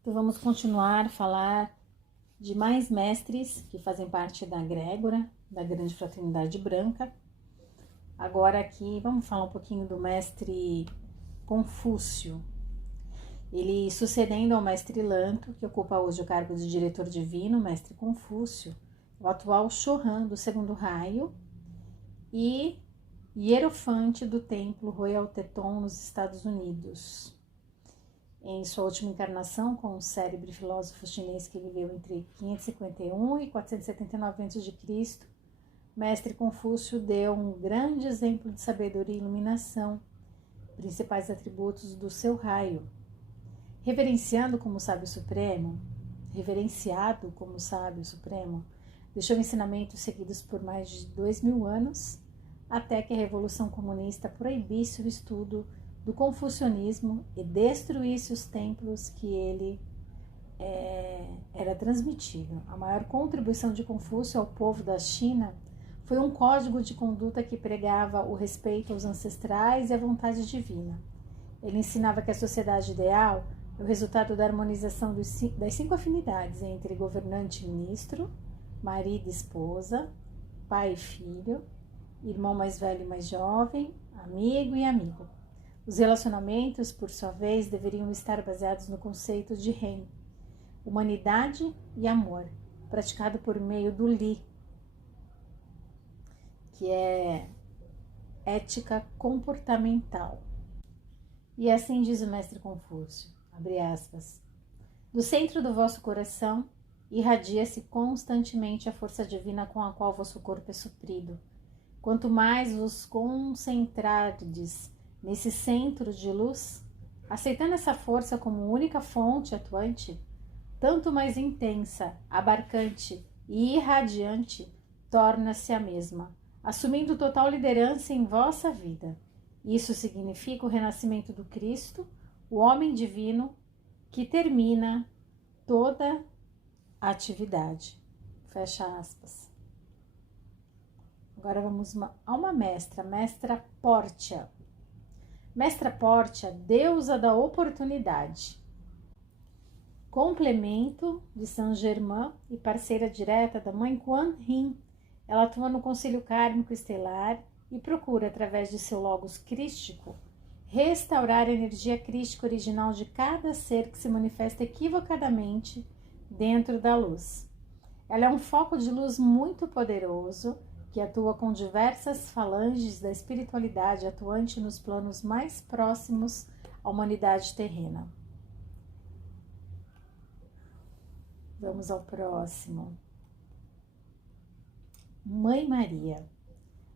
Então vamos continuar a falar de mais mestres que fazem parte da egrégora, da Grande Fraternidade Branca. Agora aqui vamos falar um pouquinho do mestre Confúcio. Ele, sucedendo ao mestre Lanto, que ocupa hoje o cargo de diretor divino, o mestre Confúcio, o atual Chohan do segundo raio e hierofante do templo Royal Teton nos Estados Unidos. Em sua última encarnação, com o célebre filósofo chinês que viveu entre 551 e 479 a.C., mestre Confúcio deu um grande exemplo de sabedoria e iluminação, principais atributos do seu raio. Reverenciado como sábio supremo, deixou ensinamentos seguidos por mais de 2000 anos, até que a Revolução Comunista proibisse o estudo do confucionismo e destruísse os templos que ele era transmitido. A maior contribuição de Confúcio ao povo da China foi um código de conduta que pregava o respeito aos ancestrais e à vontade divina. Ele ensinava que a sociedade ideal é o resultado da harmonização das 5 afinidades entre governante e ministro, marido e esposa, pai e filho, irmão mais velho e mais jovem, amigo e amigo. Os relacionamentos, por sua vez, deveriam estar baseados no conceito de Ren, humanidade e amor, praticado por meio do Li, que é ética comportamental. E assim diz o mestre Confúcio, abre aspas, do centro do vosso coração irradia-se constantemente a força divina com a qual vosso corpo é suprido. Quanto mais vos concentrardes nesse centro de luz, aceitando essa força como única fonte atuante, tanto mais intensa, abarcante e irradiante torna-se a mesma, assumindo total liderança em vossa vida. Isso significa o renascimento do Cristo, o homem divino, que termina toda a atividade. Fecha aspas. Agora vamos a uma mestra, mestra Pórtia. Mestra Pórtia, deusa da oportunidade. Complemento de Saint Germain e parceira direta da mãe Kuan Yin. Ela atua no Conselho Kármico Estelar e procura, através de seu logos crístico, restaurar a energia crística original de cada ser que se manifesta equivocadamente dentro da luz. Ela é um foco de luz muito poderoso que atua com diversas falanges da espiritualidade atuante nos planos mais próximos à humanidade terrena. Vamos ao próximo. Mãe Maria.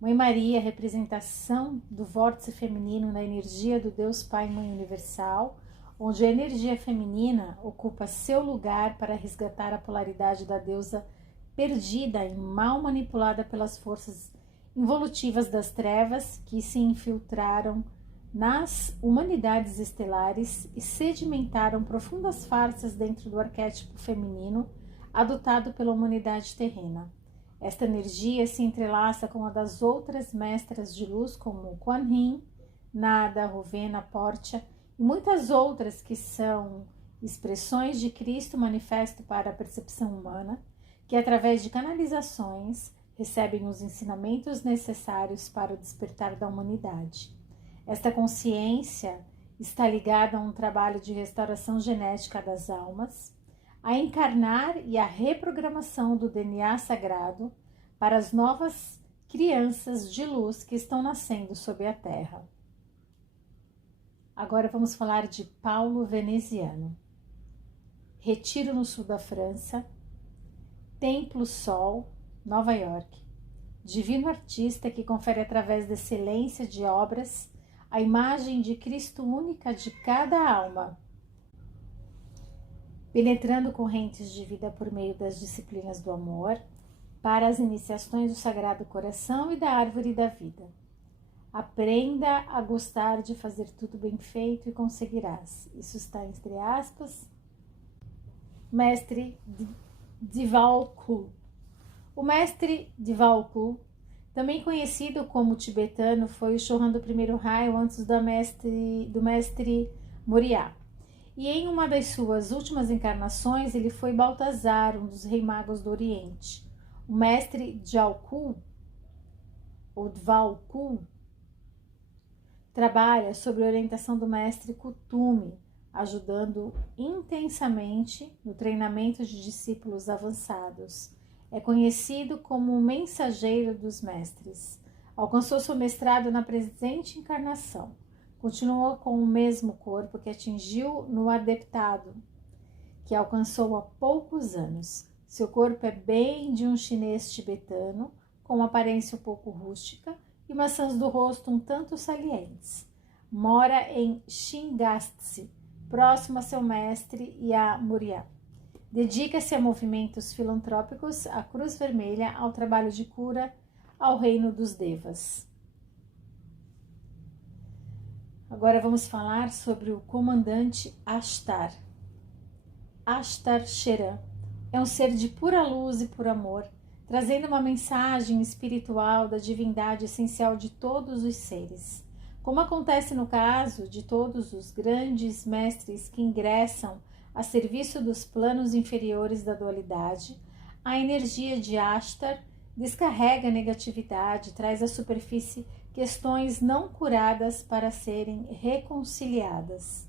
Mãe Maria é a representação do vórtice feminino na energia do Deus Pai e Mãe Universal, onde a energia feminina ocupa seu lugar para resgatar a polaridade da deusa perdida e mal manipulada pelas forças involutivas das trevas que se infiltraram nas humanidades estelares e sedimentaram profundas farsas dentro do arquétipo feminino adotado pela humanidade terrena. Esta energia se entrelaça com a das outras mestras de luz como Kuan Yin, Nada, Rowena, Pórtia e muitas outras que são expressões de Cristo manifesto para a percepção humana, que através de canalizações recebem os ensinamentos necessários para o despertar da humanidade. Esta consciência está ligada a um trabalho de restauração genética das almas, a encarnar e a reprogramação do DNA sagrado para as novas crianças de luz que estão nascendo sob a Terra. Agora vamos falar de Paulo Veneziano. Retiro no sul da França, Templo Sol, Nova York. Divino artista que confere através da excelência de obras a imagem de Cristo única de cada alma, penetrando correntes de vida por meio das disciplinas do amor, para as iniciações do Sagrado Coração e da Árvore da Vida. Aprenda a gostar de fazer tudo bem feito e conseguirás. Isso está entre aspas. Mestre Divalku. O mestre Divalku, também conhecido como tibetano, foi o Chohan do primeiro raio antes do mestre Moriá. e em uma das suas últimas encarnações ele foi Baltazar, um dos reis magos do Oriente. O mestre Djalkul, ou Dvalkul, trabalha sob a orientação do mestre Kuthumi, ajudando intensamente no treinamento de discípulos avançados. É conhecido como o mensageiro dos mestres. Alcançou seu mestrado na presente encarnação. Continua com o mesmo corpo que atingiu no adeptado, que alcançou há poucos anos. Seu corpo é bem de um chinês tibetano, com uma aparência um pouco rústica e maçãs do rosto um tanto salientes. Mora em Shingatse, próximo a seu mestre Yamuriya. Dedica-se a movimentos filantrópicos, à Cruz Vermelha, ao trabalho de cura, ao reino dos Devas. Agora vamos falar sobre o comandante Ashtar. Ashtar Sheran é um ser de pura luz e puro amor, trazendo uma mensagem espiritual da divindade essencial de todos os seres. Como acontece no caso de todos os grandes mestres que ingressam a serviço dos planos inferiores da dualidade, a energia de Ashtar descarrega a negatividade, traz à superfície questões não curadas para serem reconciliadas.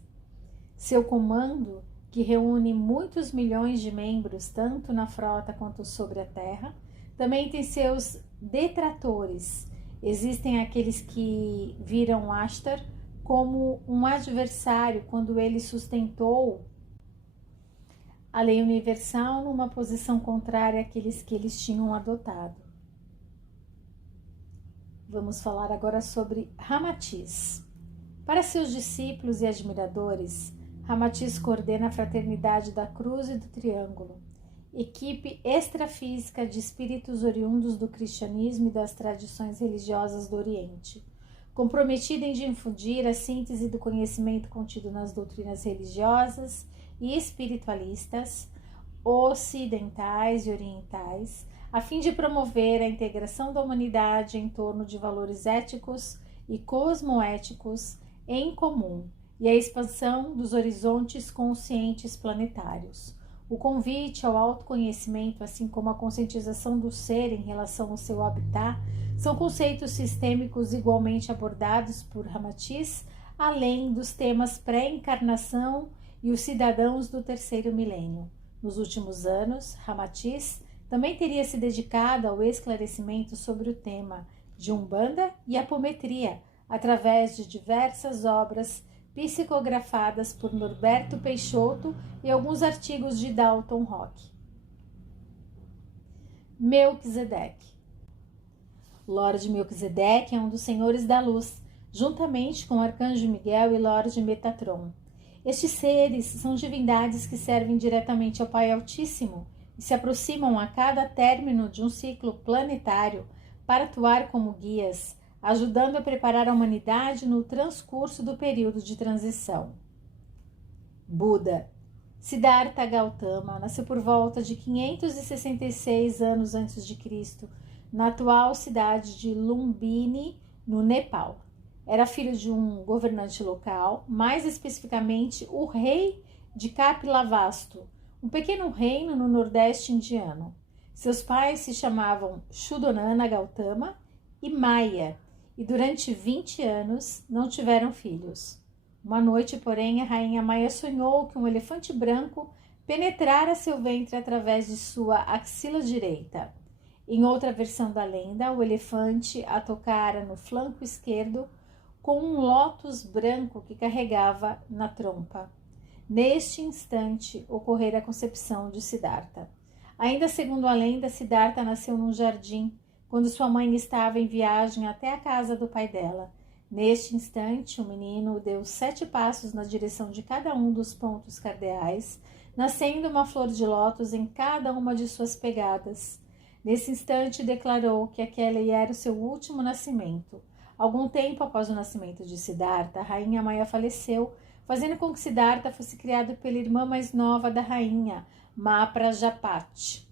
Seu comando, que reúne muitos milhões de membros, tanto na frota quanto sobre a terra, também tem seus detratores. Existem aqueles que viram Ashtar como um adversário quando ele sustentou a lei universal numa posição contrária àqueles que eles tinham adotado. Vamos falar agora sobre Ramatiz. Para seus discípulos e admiradores, Ramatiz coordena a fraternidade da Cruz e do Triângulo, equipe extrafísica de espíritos oriundos do cristianismo e das tradições religiosas do Oriente, comprometida em difundir a síntese do conhecimento contido nas doutrinas religiosas e espiritualistas, ocidentais e orientais, a fim de promover a integração da humanidade em torno de valores éticos e cosmoéticos em comum e a expansão dos horizontes conscientes planetários. O convite ao autoconhecimento, assim como a conscientização do ser em relação ao seu habitat, são conceitos sistêmicos igualmente abordados por Ramatiz, além dos temas pré-encarnação e os cidadãos do terceiro milênio. Nos últimos anos, Ramatiz também teria se dedicado ao esclarecimento sobre o tema de Umbanda e apometria, através de diversas obras psicografadas por Norberto Peixoto e alguns artigos de Dalton Rock. Melquisedeque. Lorde Melquisedeque é um dos senhores da luz, juntamente com o Arcanjo Miguel e Lorde Metatron. Estes seres são divindades que servem diretamente ao Pai Altíssimo e se aproximam a cada término de um ciclo planetário para atuar como guias, ajudando a preparar a humanidade no transcurso do período de transição. Buda. Siddhartha Gautama nasceu por volta de 566 anos antes de Cristo, na atual cidade de Lumbini, no Nepal. Era filho de um governante local, mais especificamente o rei de Kapilavastu, um pequeno reino no nordeste indiano. Seus pais se chamavam Shuddhanana Gautama e Maya, e durante 20 anos não tiveram filhos. Uma noite, porém, a rainha Maya sonhou que um elefante branco penetrara seu ventre através de sua axila direita. Em outra versão da lenda, o elefante a tocara no flanco esquerdo com um lótus branco que carregava na trompa. Neste instante, ocorrera a concepção de Siddhartha. Ainda segundo a lenda, Siddhartha nasceu num jardim, quando sua mãe estava em viagem até a casa do pai dela. Neste instante, o menino deu 7 passos na direção de cada um dos pontos cardeais, nascendo uma flor de lótus em cada uma de suas pegadas. Nesse instante, declarou que aquele era o seu último nascimento. Algum tempo após o nascimento de Siddhartha, a rainha Maya faleceu, fazendo com que Siddhartha fosse criado pela irmã mais nova da rainha, Mahaprajapati.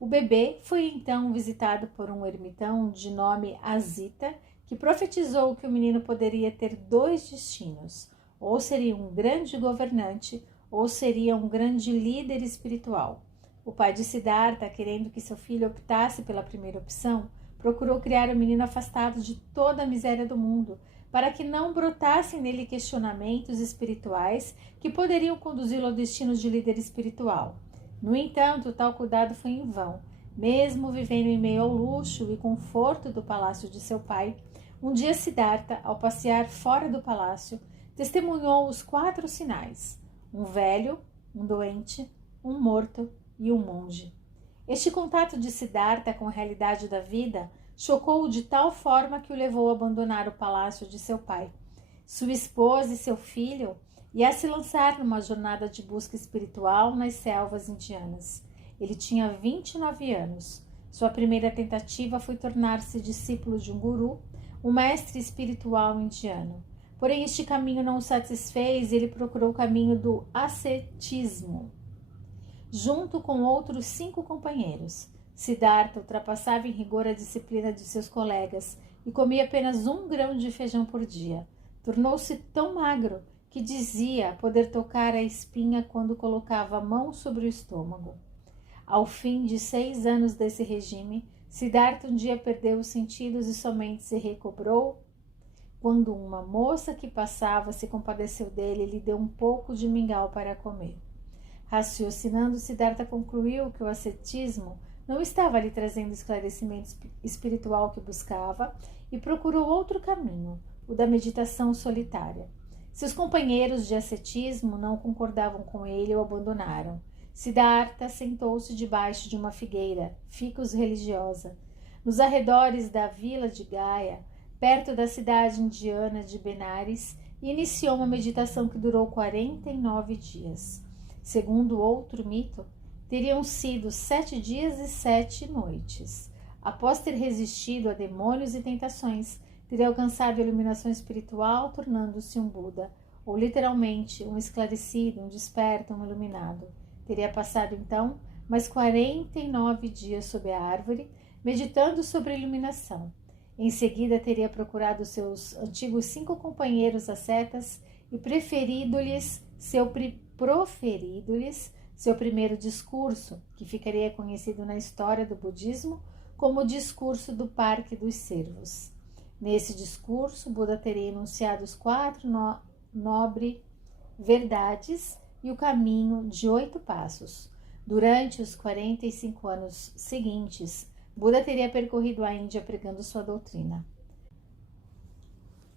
O bebê foi então visitado por um ermitão de nome Asita, que profetizou que o menino poderia ter 2 destinos, ou seria um grande governante, ou seria um grande líder espiritual. O pai de Siddhartha, querendo que seu filho optasse pela primeira opção, procurou criar o menino afastado de toda a miséria do mundo, para que não brotassem nele questionamentos espirituais que poderiam conduzi-lo ao destino de líder espiritual. No entanto, tal cuidado foi em vão. Mesmo vivendo em meio ao luxo e conforto do palácio de seu pai, um dia Siddhartha, ao passear fora do palácio, testemunhou os 4 sinais: um velho, um doente, um morto e um monge. Este contato de Siddhartha com a realidade da vida chocou-o de tal forma que o levou a abandonar o palácio de seu pai, sua esposa e seu filho, e a se lançar numa jornada de busca espiritual nas selvas indianas. Ele tinha 29 anos. Sua primeira tentativa foi tornar-se discípulo de um guru, um mestre espiritual indiano. Porém, este caminho não o satisfez e ele procurou o caminho do ascetismo. Junto com outros 5 companheiros, Siddhartha ultrapassava em rigor a disciplina de seus colegas e comia apenas 1 grão de feijão por dia. Tornou-se tão magro que dizia poder tocar a espinha quando colocava a mão sobre o estômago. Ao fim de 6 anos desse regime, Siddhartha um dia perdeu os sentidos e somente se recobrou quando uma moça que passava se compadeceu dele e lhe deu um pouco de mingau para comer. Raciocinando, Siddhartha concluiu que o ascetismo não estava lhe trazendo o esclarecimento espiritual que buscava e procurou outro caminho, o da meditação solitária. Seus companheiros de ascetismo não concordavam com ele e o abandonaram. Siddhartha sentou-se debaixo de uma figueira, ficus religiosa, nos arredores da vila de Gaya, perto da cidade indiana de Benares, e iniciou uma meditação que durou 49 dias. Segundo outro mito, teriam sido 7 dias e 7 noites. Após ter resistido a demônios e tentações, teria alcançado a iluminação espiritual, tornando-se um Buda, ou literalmente um esclarecido, um desperto, um iluminado. Teria passado então mais 49 dias sob a árvore, meditando sobre a iluminação. Em seguida, teria procurado seus antigos 5 companheiros ascetas e proferido-lhes seu primeiro discurso, que ficaria conhecido na história do budismo como o discurso do Parque dos Cervos. Nesse discurso, Buda teria enunciado os 4 nobres verdades e o caminho de 8 passos. Durante os 45 anos seguintes, Buda teria percorrido a Índia pregando sua doutrina.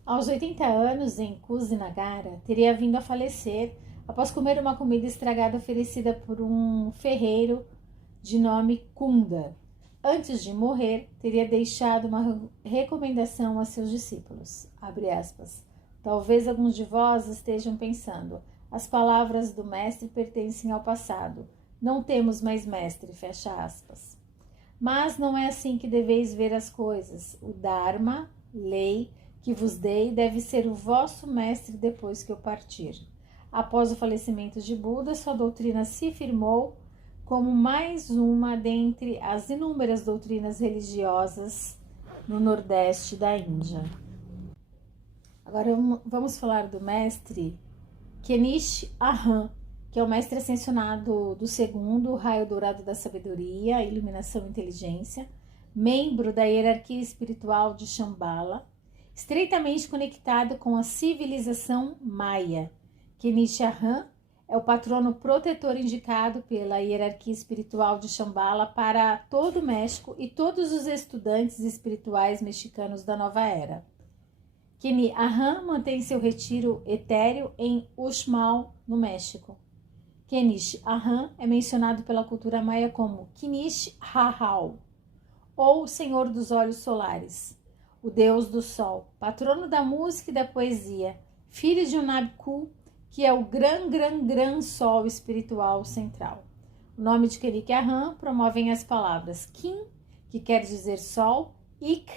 Aos 80 anos, em Kusinagara, teria vindo a falecer após comer uma comida estragada oferecida por um ferreiro de nome Kunda. Antes de morrer, teria deixado uma recomendação a seus discípulos, abre aspas, talvez alguns de vós estejam pensando, as palavras do mestre pertencem ao passado, não temos mais mestre, fecha aspas. Mas não é assim que deveis ver as coisas, o Dharma, lei, que vos dei, deve ser o vosso mestre depois que eu partir. Após o falecimento de Buda, sua doutrina se firmou como mais uma dentre as inúmeras doutrinas religiosas no nordeste da Índia. Agora vamos falar do mestre Kenichi Arhan, que é o mestre ascensionado do 2º raio dourado da sabedoria, iluminação e inteligência, membro da hierarquia espiritual de Shambhala, estreitamente conectado com a civilização maia. Kenichi Arhan é o patrono protetor indicado pela hierarquia espiritual de Shambhala para todo o México e todos os estudantes espirituais mexicanos da nova era. Kenichi Arhan mantém seu retiro etéreo em Uxmal, no México. Kenichi Arhan é mencionado pela cultura maia como Kenichi Hahal, ou Senhor dos Olhos Solares, o deus do sol, patrono da música e da poesia, filho de Unabku, que é o gran sol espiritual central. O nome de Kenichi Arhan promovem as palavras Kin, que quer dizer sol, Ik,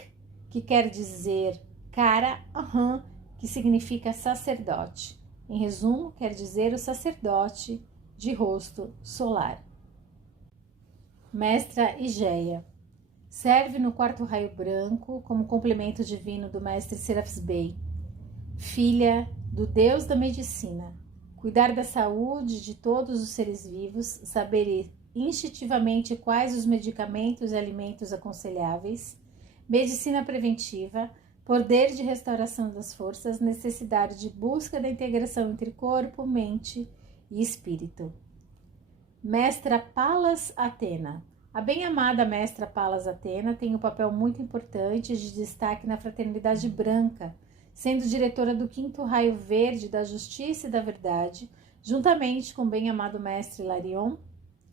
que quer dizer cara, Arhan, que significa sacerdote. Em resumo, quer dizer o sacerdote de rosto solar. Mestra Igeia serve no 4º raio branco como complemento divino do mestre Serapis Bey, filha do deus da medicina, cuidar da saúde de todos os seres vivos, saber instintivamente quais os medicamentos e alimentos aconselháveis, medicina preventiva, poder de restauração das forças, necessidade de busca da integração entre corpo, mente e espírito. Mestra Palas Athena. A bem-amada Mestra Palas Athena tem um papel muito importante de destaque na Fraternidade Branca, sendo diretora do 5º Raio Verde da Justiça e da Verdade, juntamente com o bem-amado Mestre Hilarion,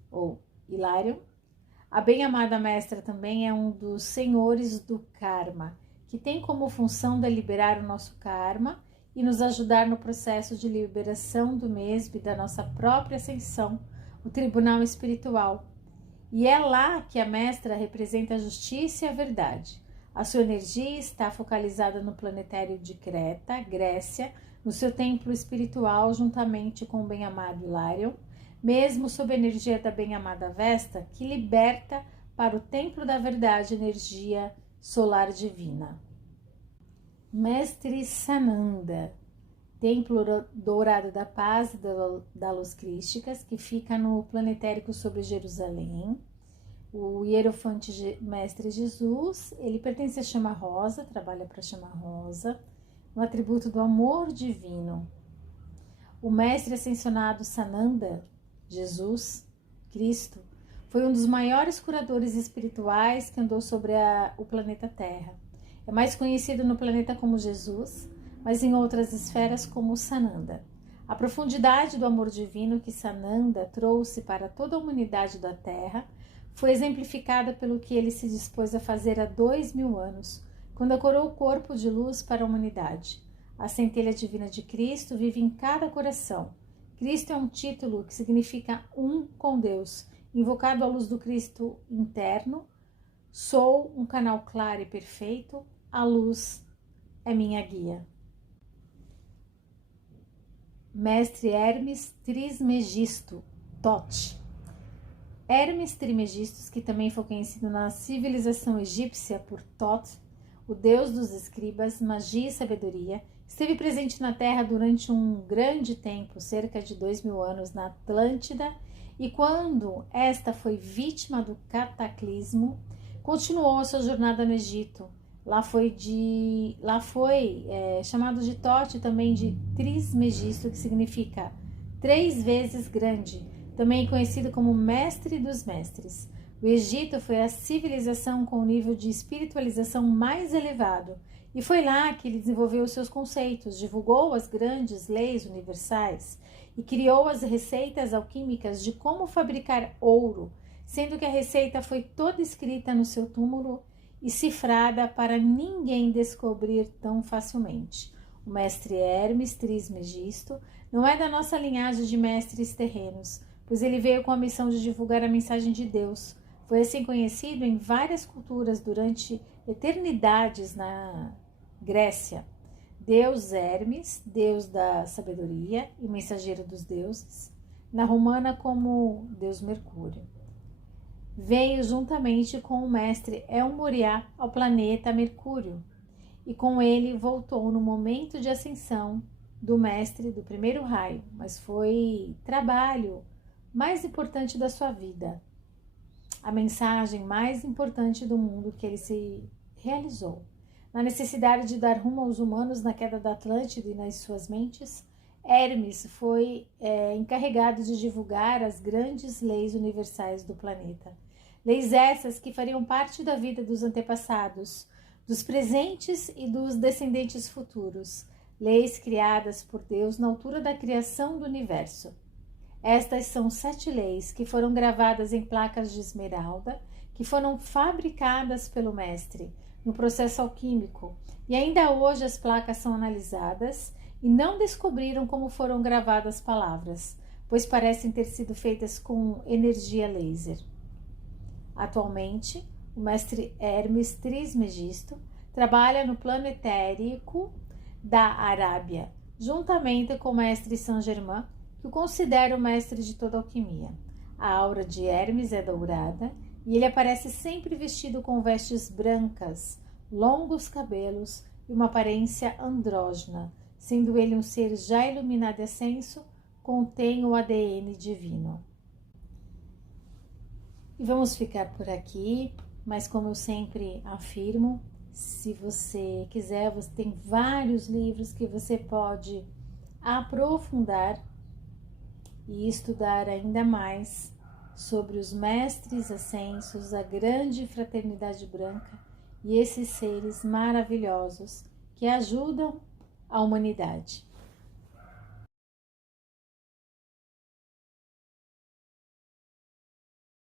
ou Hilarion. A bem-amada Mestra também é um dos senhores do Karma, que tem como função deliberar o nosso Karma e nos ajudar no processo de liberação do mesmo e da nossa própria ascensão, o Tribunal Espiritual. E é lá que a Mestra representa a justiça e a verdade. A sua energia está focalizada no planetário de Creta, Grécia, no seu templo espiritual, juntamente com o bem-amado Hilarion, mesmo sob a energia da bem-amada Vesta, que liberta para o templo da verdade energia solar divina. Mestre Sananda, Templo Dourado da Paz e da Luz Crísticas, que fica no planetérico sobre Jerusalém. O Hierofante Mestre Jesus, ele pertence à chama rosa, trabalha para a chama rosa, no atributo do amor divino. O Mestre Ascensionado Sananda, Jesus, Cristo, foi um dos maiores curadores espirituais que andou sobre o planeta Terra. É mais conhecido no planeta como Jesus, mas em outras esferas como Sananda. A profundidade do amor divino que Sananda trouxe para toda a humanidade da Terra foi exemplificada pelo que ele se dispôs a fazer há 2000 anos, quando acorou o corpo de luz para a humanidade. A centelha divina de Cristo vive em cada coração. Cristo é um título que significa um com Deus, invocado à luz do Cristo interno. Sou um canal claro e perfeito, a luz é minha guia. Mestre Hermes Trismegisto, Thoth. Hermes Trismegisto, que também foi conhecido na civilização egípcia por Thoth, o deus dos escribas, magia e sabedoria, esteve presente na Terra durante um grande tempo, cerca de 2000 anos, na Atlântida, e quando esta foi vítima do cataclismo, continuou a sua jornada no Egito. Lá foi chamado de Thoth, também de Trismegisto, que significa 3 vezes grande, também conhecido como Mestre dos Mestres. O Egito foi a civilização com o nível de espiritualização mais elevado, e foi lá que ele desenvolveu os seus conceitos, divulgou as grandes leis universais e criou as receitas alquímicas de como fabricar ouro, sendo que a receita foi toda escrita no seu túmulo e cifrada para ninguém descobrir tão facilmente. O mestre Hermes Trismegisto não é da nossa linhagem de mestres terrenos, pois ele veio com a missão de divulgar a mensagem de Deus. Foi assim conhecido em várias culturas durante eternidades na Grécia. Deus Hermes, deus da sabedoria e mensageiro dos deuses. Na romana como Deus Mercúrio. Veio juntamente com o mestre El Moriá ao planeta Mercúrio, e com ele voltou no momento de ascensão do mestre do primeiro raio, mas foi trabalho mais importante da sua vida, a mensagem mais importante do mundo que ele se realizou. Na necessidade de dar rumo aos humanos na queda da Atlântida e nas suas mentes, Hermes foi encarregado de divulgar as grandes leis universais do planeta. Leis essas que fariam parte da vida dos antepassados, dos presentes e dos descendentes futuros. Leis criadas por Deus na altura da criação do universo. Estas são 7 leis que foram gravadas em placas de esmeralda, que foram fabricadas pelo mestre no processo alquímico. E ainda hoje as placas são analisadas e não descobriram como foram gravadas palavras, pois parecem ter sido feitas com energia laser. Atualmente, o mestre Hermes Trismegisto trabalha no planetérico da Arábia, juntamente com o mestre Saint-Germain, que o considera o mestre de toda alquimia. A aura de Hermes é dourada e ele aparece sempre vestido com vestes brancas, longos cabelos e uma aparência andrógena, sendo ele um ser já iluminado e ascenso, contém o ADN divino. E vamos ficar por aqui, mas como eu sempre afirmo, se você quiser, você tem vários livros que você pode aprofundar e estudar ainda mais sobre os mestres ascensos, a grande fraternidade branca e esses seres maravilhosos que ajudam a humanidade.